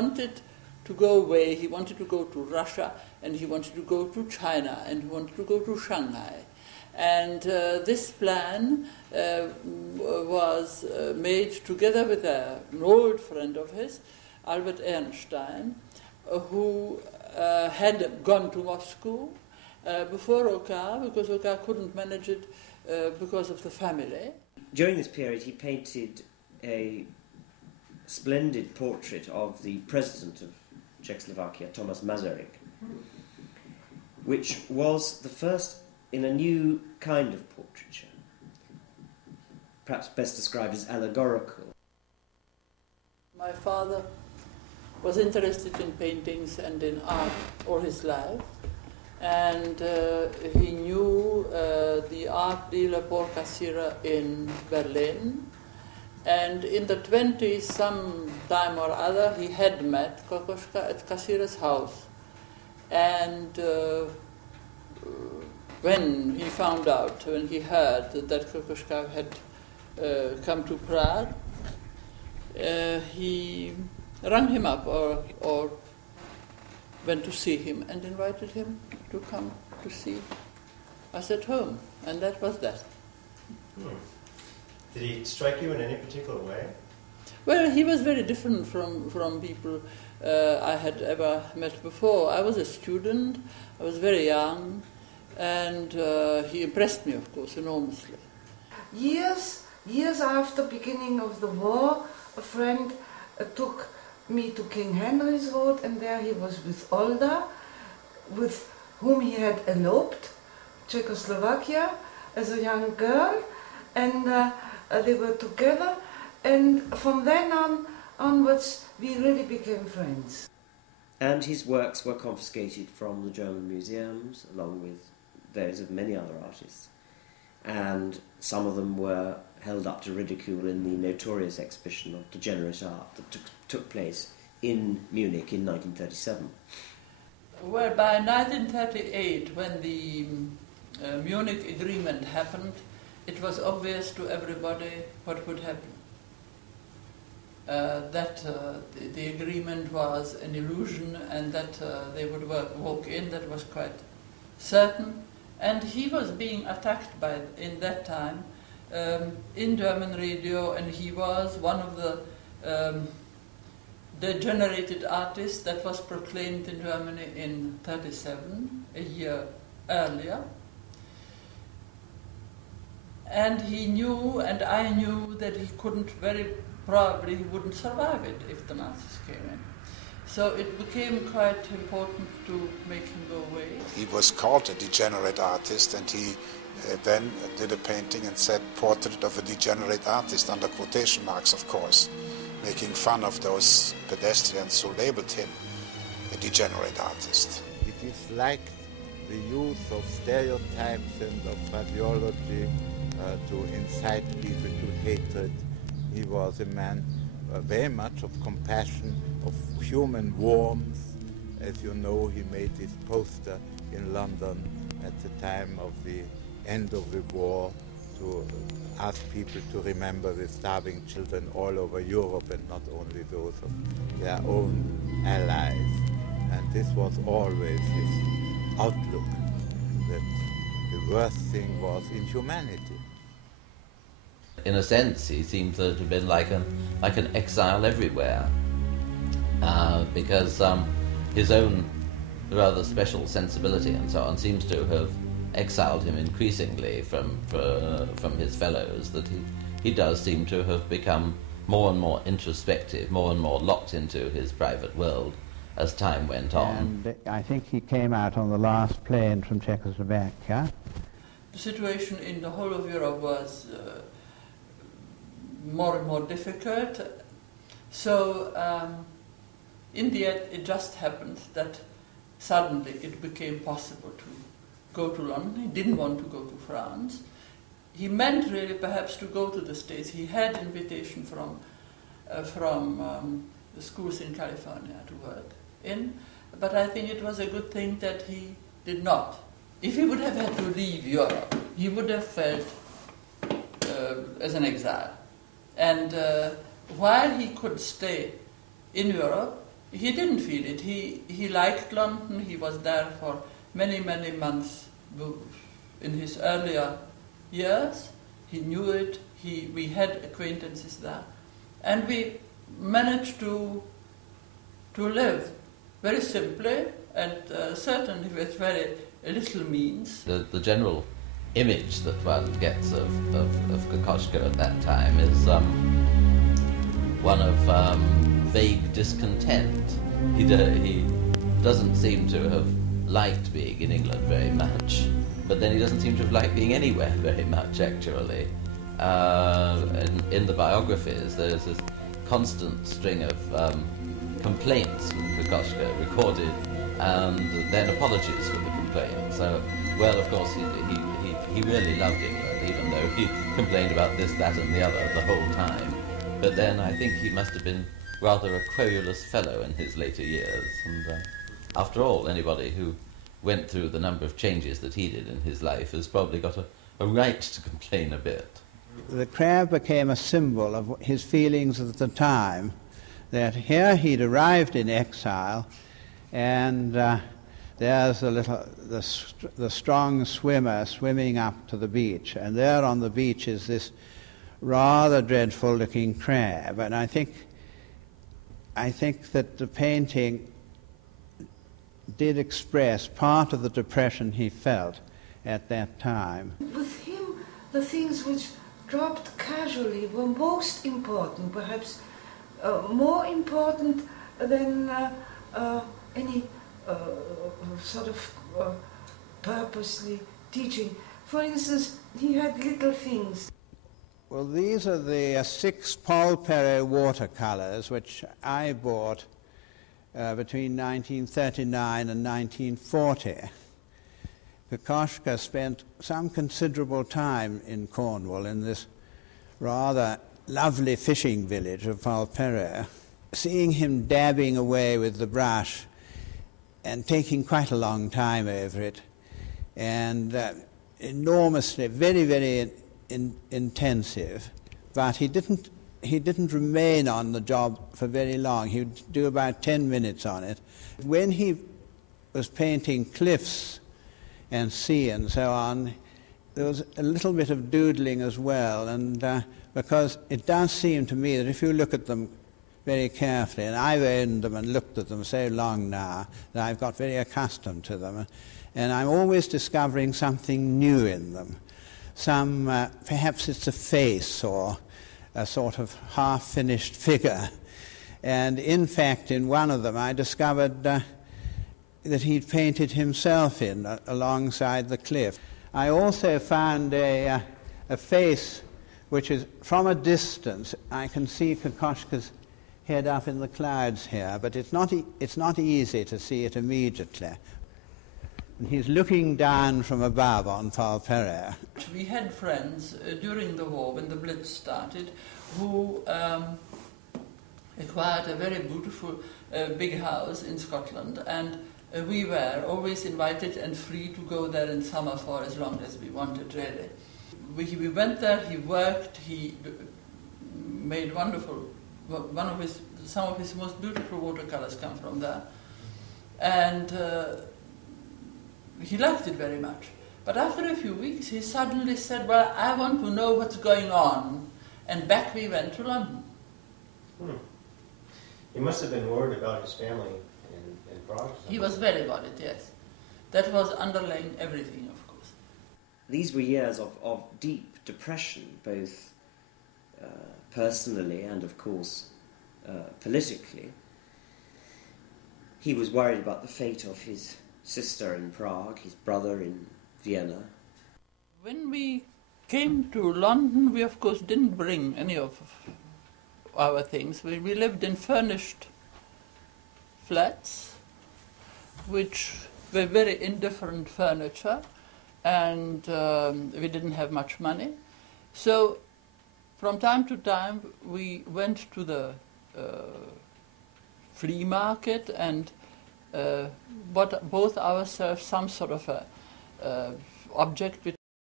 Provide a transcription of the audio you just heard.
He wanted to go away, he wanted to go to Russia, and he wanted to go to China, and he wanted to go to Shanghai. And this plan was made together with an old friend of his, Albert Ehrenstein, who had gone to Moscow before Oskar, because Oskar couldn't manage it because of the family. During this period, he painted a splendid portrait of the president of Czechoslovakia, Thomas Masaryk, which was the first in a new kind of portraiture, perhaps best described as allegorical. My father was interested in paintings and in art all his life, and he knew the art dealer Paul Cassirer in Berlin, and in the 20s, some time or other, he had met Kokoschka at Cassirer's house, and when he found out, when he heard that Kokoschka had come to Prague, he rang him up or went to see him and invited him to come to see us at home, and that was that. Did he strike you in any particular way? Well, he was very different from people I had ever met before. I was a student, I was very young, and he impressed me, of course, enormously. Years after beginning of the war, a friend took me to King Henry's Road, and there he was with Olda, with whom he had eloped, Czechoslovakia, as a young girl, and they were together, and from then onwards we really became friends. And his works were confiscated from the German museums, along with those of many other artists, and some of them were held up to ridicule in the notorious exhibition of degenerate art that took place in Munich in 1937. Well, by 1938, when the Munich agreement happened, it was obvious to everybody what would happen. That the agreement was an illusion, and that they would walk in, that was quite certain. And he was being attacked in that time in German radio, and he was one of the degenerated artists that was proclaimed in Germany in 1937, a year earlier. And he knew, and I knew, that he couldn't, very probably he wouldn't survive it if the Nazis came in. So it became quite important to make him go away. He was called a degenerate artist, and he then did a painting and said portrait of a degenerate artist, under quotation marks, of course, making fun of those pedestrians who labeled him a degenerate artist. He disliked the use of stereotypes and of phraseology to incite people to hatred. He was a man very much of compassion, of human warmth. As you know, he made this poster in London at the time of the end of the war to ask people to remember the starving children all over Europe, and not only those of their own allies. And this was always his outlook, that the worst thing was inhumanity. In a sense, he seems to have been like an exile everywhere, because his own rather special sensibility and so on seems to have exiled him increasingly from his fellows, that he does seem to have become more and more introspective, more and more locked into his private world as time went on. And I think he came out on the last plane from Czechoslovakia. The situation in the whole of Europe was more and more difficult. So in the end, it just happened that suddenly it became possible to go to London. He didn't want to go to France. He meant really perhaps to go to the States. He had invitation from the schools in California to work in, but I think it was a good thing that he did not. If he would have had to leave Europe, he would have felt as an exile. And while he could stay in Europe, he didn't feel it. He liked London. He was there for many, many months in his earlier years. He knew it. We had acquaintances there. And we managed to live very simply and certainly with very little means. The general image that one gets of Kokoschka at that time is one of vague discontent. He doesn't seem to have liked being in England very much, but then he doesn't seem to have liked being anywhere very much, actually. In the biographies, there's this constant string of complaints from Kokoschka recorded, and then apologies for the complaints. So, well, of course, he really loved England, even though he complained about this, that, and the other the whole time. But then I think he must have been rather a querulous fellow in his later years. And after all, anybody who went through the number of changes that he did in his life has probably got a right to complain a bit. The crab became a symbol of his feelings at the time, that here he'd arrived in exile, and there's the strong swimmer swimming up to the beach, and there on the beach is this rather dreadful-looking crab. And I think that the painting did express part of the depression he felt at that time. With him, the things which dropped casually were most important, perhaps more important than any sort of purposely teaching. For instance, he had little things. Well, these are the 6 Paul Perret watercolors which I bought between 1939 and 1940. Kokoschka spent some considerable time in Cornwall, in this rather lovely fishing village of Paul Perret. Seeing him dabbing away with the brush and taking quite a long time over it, and enormously, very, very intensive, but he didn't remain on the job for very long. He would do about 10 minutes on it. When he was painting cliffs and sea and so on, there was a little bit of doodling as well, and because it does seem to me that if you look at them very carefully, and I've owned them and looked at them so long now that I've got very accustomed to them, and I'm always discovering something new in them. Perhaps it's a face or a sort of half-finished figure. And in fact, in one of them, I discovered that he'd painted himself in alongside the cliff. I also found a face which is, from a distance, I can see Kokoschka's head up in the clouds here, but it's not easy to see it immediately. And he's looking down from above on Paul Perret. We had friends during the war, when the Blitz started, who acquired a very beautiful big house in Scotland, and we were always invited and free to go there in summer for as long as we wanted, really. We went there, he worked, he made wonderful, some of his most beautiful watercolors come from there. And he liked it very much. But after a few weeks, he suddenly said, well, I want to know what's going on. And back we went to London. He must have been worried about his family in Prague. He was very worried, yes. That was underlying everything, of course. These were years of deep depression, both personally and, of course, politically. He was worried about the fate of his sister in Prague, his brother in Vienna. When we came to London, we of course didn't bring any of our things. We lived in furnished flats, which were very indifferent furniture, and we didn't have much money. So from time to time we went to the flea market and bought both ourselves some sort of a object which